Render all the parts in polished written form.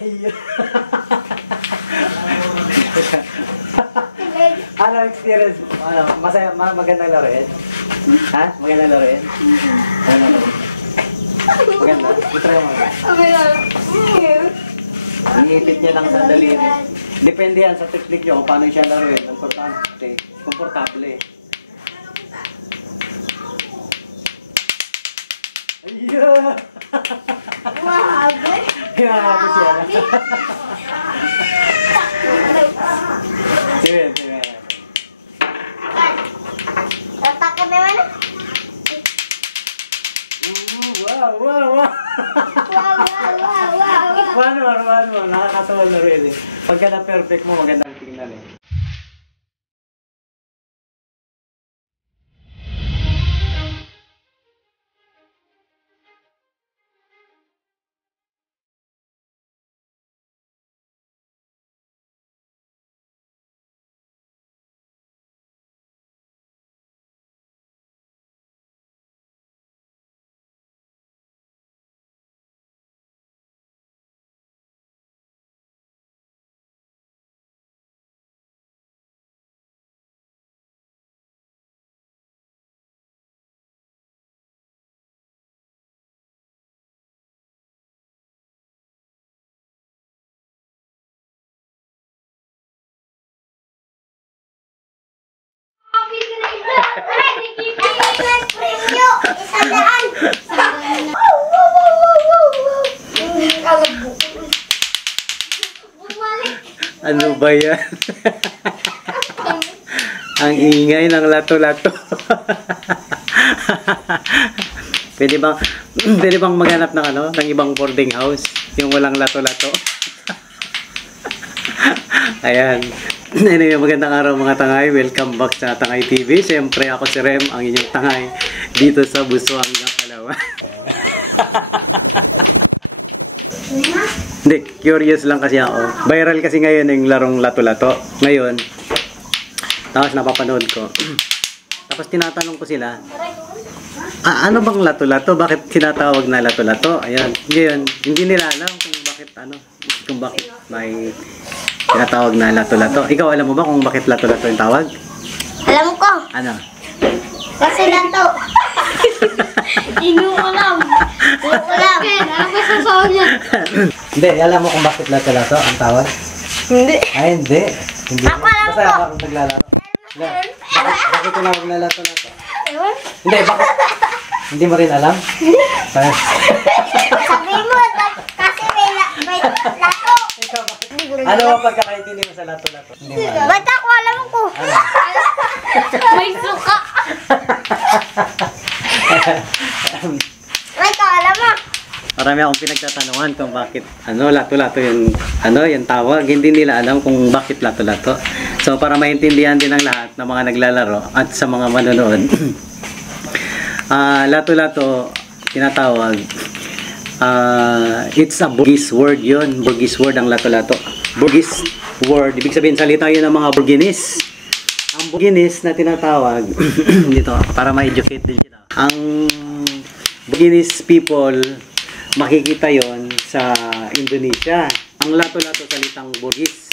Ayun. Ano experience? Ano, masaya, magandang laruin? Ha? Magandang laruin? Ano laruin? Maganda? Itry mo. Iniipit niya lang sa daliri. Depende yan sa technique niyo kung paano siya laruin. Importante, komportable. Ayun! Grabe! Grabe siya. Sige, sige. Tatakot naman. Wow, wow, wow. Wow. One. Nakakatawa na rin eh. Pagka na-perfect mo, magandang tingnan eh. Ano ba yan? Ang ingay ng lato-lato. Pwede bang maghanap ng ano, ng ibang boarding house, yung walang lato-lato? Ayan. Anyway, magandang araw mga tangay. Welcome back sa Tangay TV. Siyempre ako si Rem, ang inyong tangay dito sa Busuanga, Palawan. Hindi, curious lang kasi ako. Viral kasi ngayon yung larong lato-lato. Ngayon, tapos napapanood ko. Tapos tinatanong ko sila, ano bang lato-lato? Bakit sinatawag na lato-lato? Ayan. Ngayon, hindi nila alam kung bakit may tinatawag na lato-lato. Ikaw, alam mo ba kung bakit lato-lato yung tawag? Alam ko. Ano? Kasi lato. Inuulam. Inuulam. Ano ba sasawa niya? Hindi, alam mo kung bakit lato-lato ang tawag? Hindi. Ay, hindi. Hindi. Ako alam Basta ko. ako naglalaro. Bakit tinawag na lato-lato? Ewan. Hindi, bakit? Hindi mo rin alam? Bakit? Sabi mo, kasi may lato. Ikaw, bakit? Ano ang pagkakaintindi mo sa lato-lato? Hindi mo alam. Ba't ako alam ko? May suka. May alam mo. Marami akong pinagtatanungan kung bakit lato-lato yung tawag. Hindi nila alam kung bakit lato-lato. So para maintindihan din ng lahat ng mga naglalaro at sa mga manonood. Lato-lato tinatawag. It's a Burgese word yun. Burgese word ang lato-lato. Burgese word. Ibig sabihin salita yun ng mga Burginese. Ang Burginese na tinatawag dito para ma-educate din kita. Ang Burginese people, makikita yon sa Indonesia. Ang lato-lato salitang Burgese.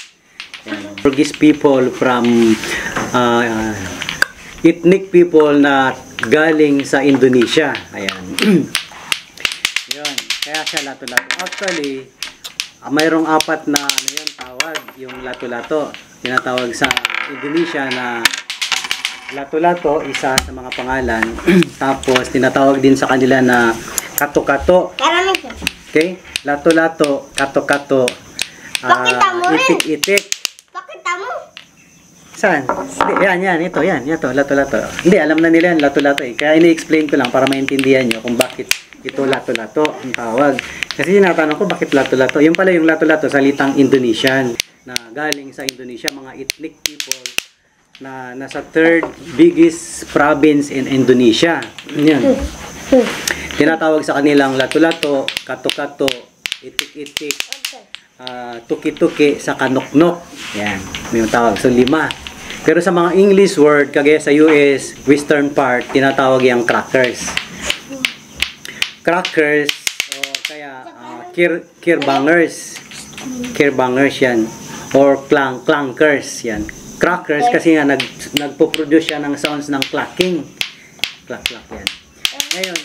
Burgese people from ethnic people na galing sa Indonesia. Ayan. Yun. Kaya siya lato-lato. Actually, mayroong apat na tawag yung lato-lato. Tinatawag sa Indonesia na lato-lato, isa sa mga pangalan. Tapos tinatawag din sa kanila na kato-kato. Okay? Lato-lato, kato-kato, itik-itik. Pakita mo. Saan? Hindi, yan, ito, lato-lato. Hindi, alam na nila yan, lato-lato eh. Kaya ini-explain ko lang para maintindihan nyo kung bakit ito lato-lato ang tawag. Kasi tinatanong ko bakit lato-lato. Yung pala yung lato-lato, salitang Indonesian na galing sa Indonesia, mga ethnic people na nasa third biggest province in Indonesia. Yan. Tinatawag sa kanilang lato-lato, kato-kato, itik-itik, tuki-tuki, sa kanok-nok. Yan, may tawag. So, 5. Pero sa mga English word, kagaya sa US, western part, tinatawag yung crackers. Crackers, o kaya kirbangers. Kerbangers yan. Or clankers yan. Crackers kasi nga nagpo-produce siya ng sounds ng clacking. Clack yan. Ngayon,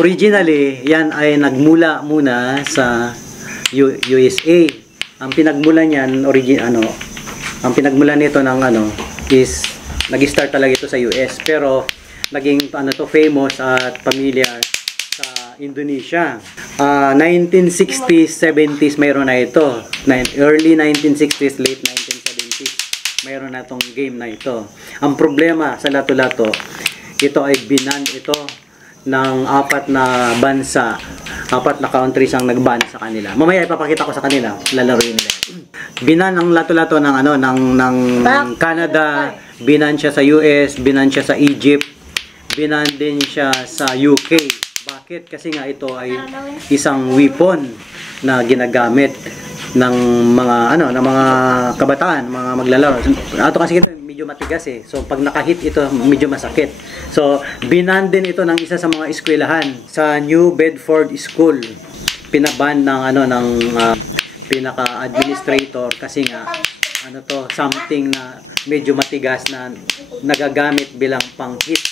originally, yan ay nagmula muna sa USA. Ang pinagmula niyan, ang pinagmula nito ng is nag-start talaga ito sa US, pero naging famous at familiar sa Indonesia. 1960s, 70s mayroon na ito. Early 1960s, late 1970s mayroon na itong game na ito. Ang problema sa Lato-Lato, ito ay binan ito ng 4 na bansa, 4 na countries ang nag-ban sa kanila. Mamaya ipapakita ko sa kanila, lalaruin nila. Binan ang Lato-Lato ng Canada, binan siya sa US, binan siya sa Egypt, binan din siya sa UK. Bakit? Kasi nga ito ay isang weapon na ginagamit ng mga ng mga kabataan, mga maglalaro. Ato kasi ito medyo matigas eh. So pag nakahit ito, medyo masakit. So binan din ito ng isa sa mga eskwelahan sa New Bedford School. Pinaban ng pinaka-administrator kasi nga something na medyo matigas na nagagamit bilang pang-hit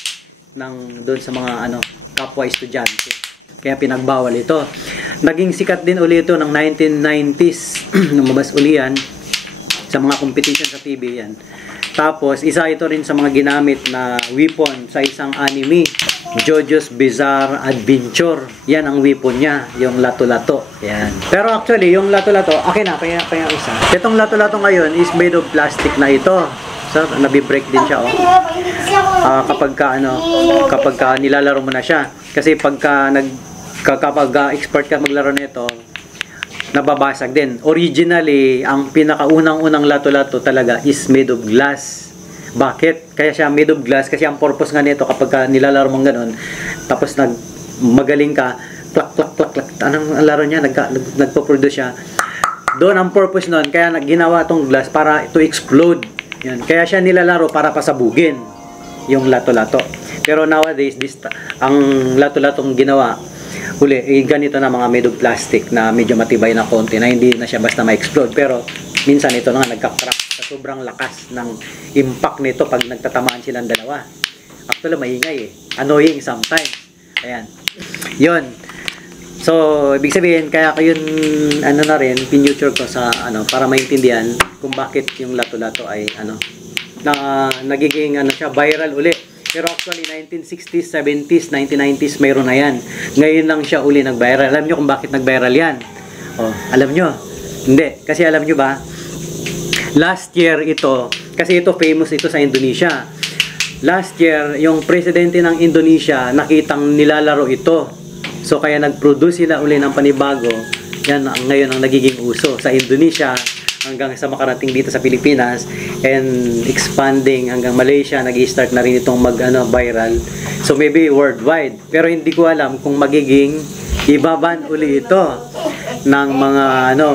ng doon sa mga kapwa estudyante. Kaya pinagbawal ito. Naging sikat din uli ito ng 1990s. Lumabas uli yan sa mga competition sa TV yan. Tapos, isa ito rin sa mga ginamit na weapon sa isang anime. JoJo's Bizarre Adventure. Yan ang weapon niya, yung Lato-Lato. Yan. Pero actually, yung Lato-Lato, okay na, pa yung isa. Itong Lato-Lato ngayon is made of plastic na ito. So, nabi-break din siya, kapag nilalaro mo na siya. Kasi kapag expert ka maglaro nito, nababasag din. Originally, ang pinakaunang-unang Lato-Lato talaga is made of glass. Bakit? Kaya siya made of glass kasi ang purpose nga nito kapag nilalaro mong ganun, tapos magaling ka, klak, klak, klak, klak. Anong laro niya? Nagpo-produce siya. Doon ang purpose nun, kaya ginawa tong glass para to explode. Yan. Kaya siya nilalaro para pasabugin yung Lato-Lato. Pero nowadays, ang Lato-Latong ginawa, ganito na mga made of plastic na medyo matibay na konti na hindi na siya basta ma-explode. Pero minsan ito na nga nagka-crack sa sobrang lakas ng impact nito pag nagtatamaan silang dalawa. Actually, maingay eh. Annoying sometimes. Ayan. Yun. So, ibig sabihin, kaya ko yun, na rin, pinuture ko sa, para maintindihan kung bakit yung Lato-Lato ay, nagiging, viral uli. Pero actually, 1960s, 70s, 1990s, mayroon na yan. Ngayon lang siya uli nag-viral. Alam nyo kung bakit nag-viral yan? Alam nyo? Hindi. Kasi alam nyo ba? Last year ito, kasi ito famous ito sa Indonesia. Last year, yung presidente ng Indonesia, nakitang nilalaro ito. So, kaya nag-produce sila uli ng panibago. Yan ngayon ang nagiging uso sa Indonesia hanggang sa makarating dito sa Pilipinas and expanding hanggang Malaysia. Nag-i-start na rin itong viral. So, maybe worldwide. Pero hindi ko alam kung magiging ibaban uli ito ng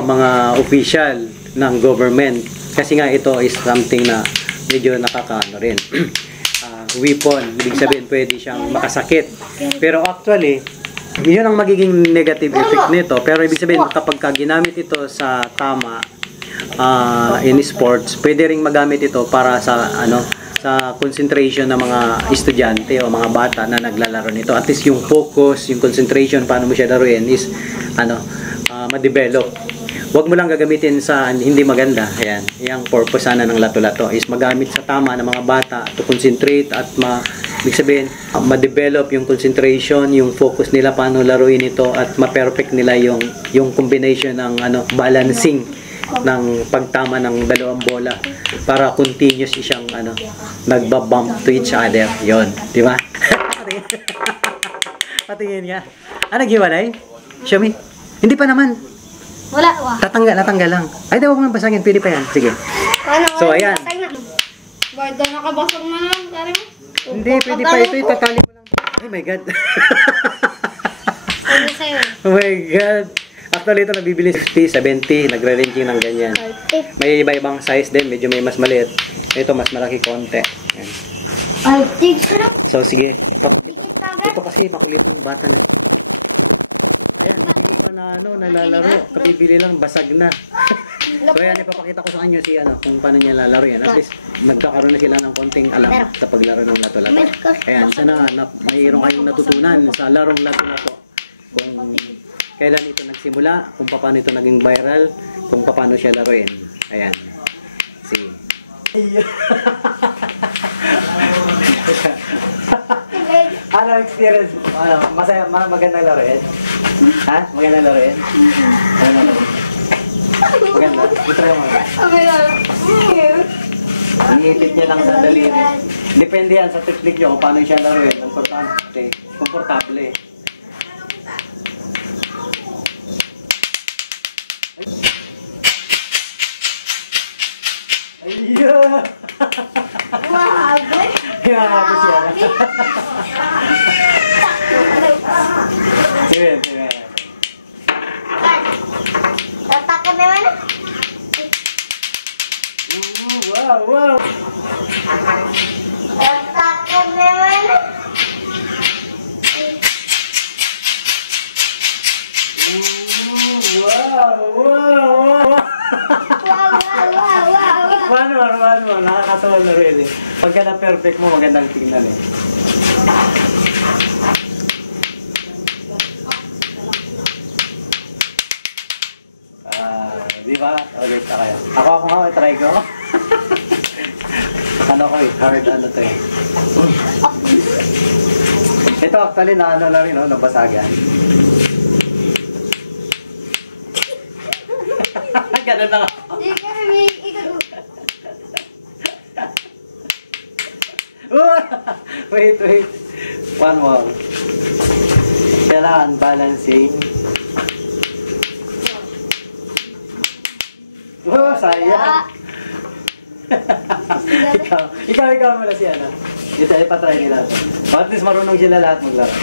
mga official ng government. Kasi nga ito is something na medyo nakakaano rin. Weapon. Ibig sabihin pwede siyang makasakit. Pero actually, yun ang magiging negative effect nito. Pero ibig sabihin, kapag ginamit ito sa tama in sports, pwede ring magamit ito para sa sa concentration ng mga estudyante o mga bata na naglalaro nito. At least yung focus, yung concentration, paano mo siya laruin is ma-develop. Huwag mo lang gagamitin sa hindi maganda. Ayan. Yung purpose sana ng Lato-Lato is magamit sa tama ng mga bata to concentrate at ibig sabihin, ma-develop yung concentration, yung focus nila paano laruin ito at ma-perfect nila yung combination ng balancing ng pagtama ng dalawang bola para continuous siyang nagbabump to each other. Yon, di ba? Patingin nga. Naghiwalay? Show me. Hindi pa naman. Wala. Natanggal lang. Ay, daw mo basagin. Pwede pa yan. Sige. So, ayan. Barda nakabasag na lang. Kari mo? Hindi, pwede pa ito. Itatali mo lang. Oh my God. Oh my God. Actually, ito nabibili 50, 70. Nagre-ranging ng ganyan. May iba-ibang size din. Medyo may mas maliit. Ito, mas malaki konti. Ayan. So, sige. Ito kasi makulit ang bata na ito. Ayan, hindi ko pa na nalalaro. Kabibili lang, basag na. So ayan, ipapakita ko sa kanyo si kung paano niya lalaro yan. At least nagkakaroon na sila ng konting alam sa paglaro ng lato-lato. Ayan, sana mayroon kayong natutunan sa larong lato-lato. Kung kailan ito nagsimula, kung paano ito naging viral, kung paano siya laruin. Ayan. See. Ano experience? Masaya, magandang laruin? Ha? Magandang laruin? Ano laruin? Maganda. Itry mo. Iniipit niya lang sa daliri. Depende yan sa technique niyo kung paano siya laruin. Importante. Komportable. Ayun! Grabe. Grabe siya. Sige, sige. Tatakot naman. Wow, wow! Tatakot naman. Wow, wow, wow! Wow. One. Nakakatawa na rin eh. Pagka na-perfect mo, magandang tingnan eh. Di ba? Ulit na kayo. Ako nga, try ko. Ano ko eh, hard ano to eh. Ito actually na ano na rin, no? Nabasagan. Ganun na nga. Wait. One more. Kailangan balancing. Oh, sayang. ikaw mo na siya, no? Dito, ipatry nila. At least marunong sila lahat maglaro.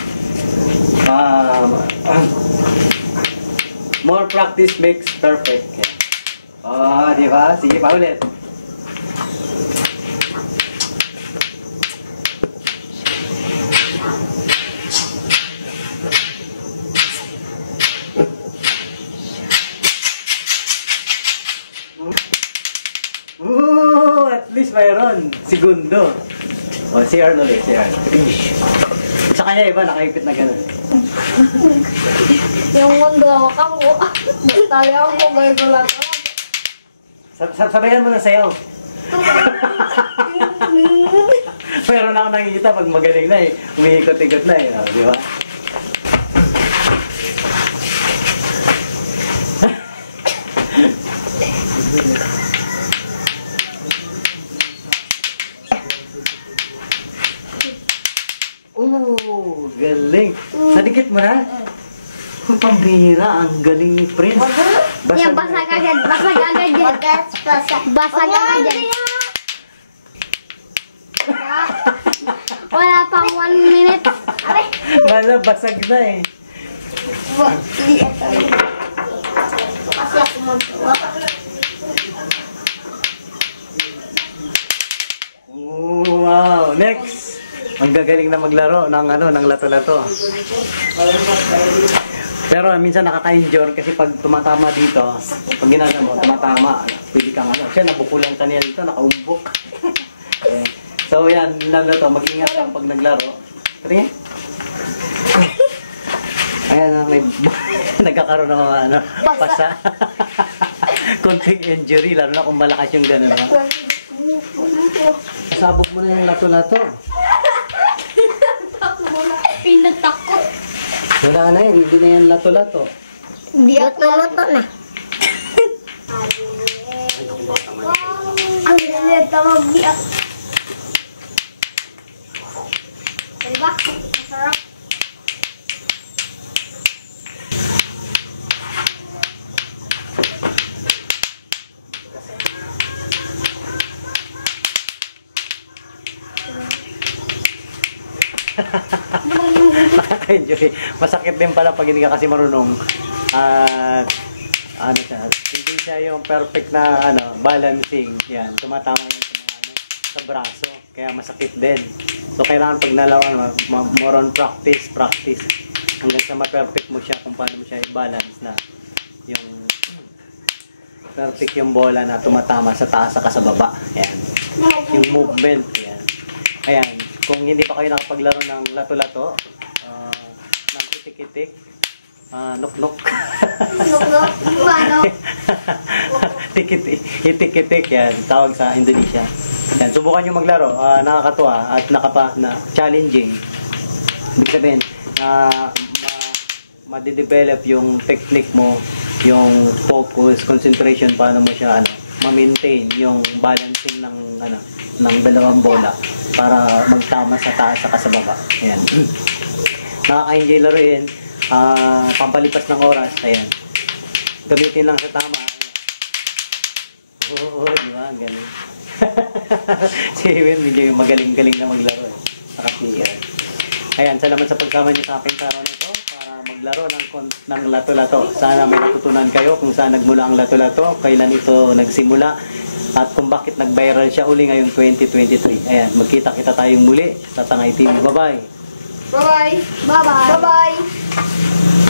More practice makes perfect. Oh, di ba? Sige pa ulit. At least mayroon. Segundo. O, si Arnold ulit, si Arnold. Sa kanya iba, nakaipit na gano'n. Yung mundo ka mo. Tali ako mo, gaya ko lang. Sabayan mo na sayaw. Meron ako nakikita pag magaling na eh. Umiikot-ikot na eh. Di ba? Galing. Nadikit mo na? Pambihira, ang galing ni Prince. Yan, basag agad yan. Basag agad yan. Wala pang 1 minute. Wala, basag na eh. Kasi ako magawa. Wow, next. Ang gagaling na maglaro ng lato-lato. Pero minsan nakaka-injure kasi pag tumatama dito, pag ginagawa mo, tumatama, pwede kang siya nabukulang kanila dito, nakaumbok. Okay. So yan, to, mag-ingat lang pag naglaro. Tingin. Ayan, may nagkakaroon ng mga pasa. Konting injury, lalo na kung malakas yung gano'n. Sabog mo na yung lato-lato. Pinatakot. Wala na yan, hindi na yan lato-lato. Hindi luto-luto na. Ang galit na mag-biyak. Diba? Masarap. Nakaka-enjoy. Masakit din pala pag hindi ka kasi marunong. Ano siya, hindi siya yung perfect na balancing. Yan, tumatama yan sa mga sa braso. Kaya masakit din. So kailangan pag nalawan, more on practice. hanggang sa ma-perfect mo siya kung paano mo siya i-balance na yung perfect yung bola na tumatama sa taas saka sa baba. Ayan. Yung movement. Ayan. Ayan. Kung hindi pa kayo nakapaglaro ng lato-lato, ng itik-itik, nuk-nuk. Nuk-nuk. Ano? Itik-itik. Yan. Tawag sa Indonesia. Yan. Subukan nyo maglaro. Nakakatuwa at challenging. Ibig sabihin, ma-develop yung technique mo, yung focus, concentration, paano mo siya ma-maintain yung balancing ng dalawang bola para magtama sa taas at sa baba. Ayan. Nakaka-enjoy laruin, pampalipas ng oras. Ayan. Gamitin lang sa tama. Oo, di ba? Galing. Si Ewan, medyo magaling-galing na maglaro eh. Nakasiyan. Ayan, salamat sa pagsama niyo sa akin sa araw nito para maglaro ng lato-lato. Sana may natutunan kayo kung saan nagmula ang lato-lato, kailan ito nagsimula, at kung bakit nag-viral siya uli ngayong 2023. Ayan, magkita-kita tayong muli sa Tangay TV. Bye-bye! Bye-bye! Bye-bye! Bye-bye!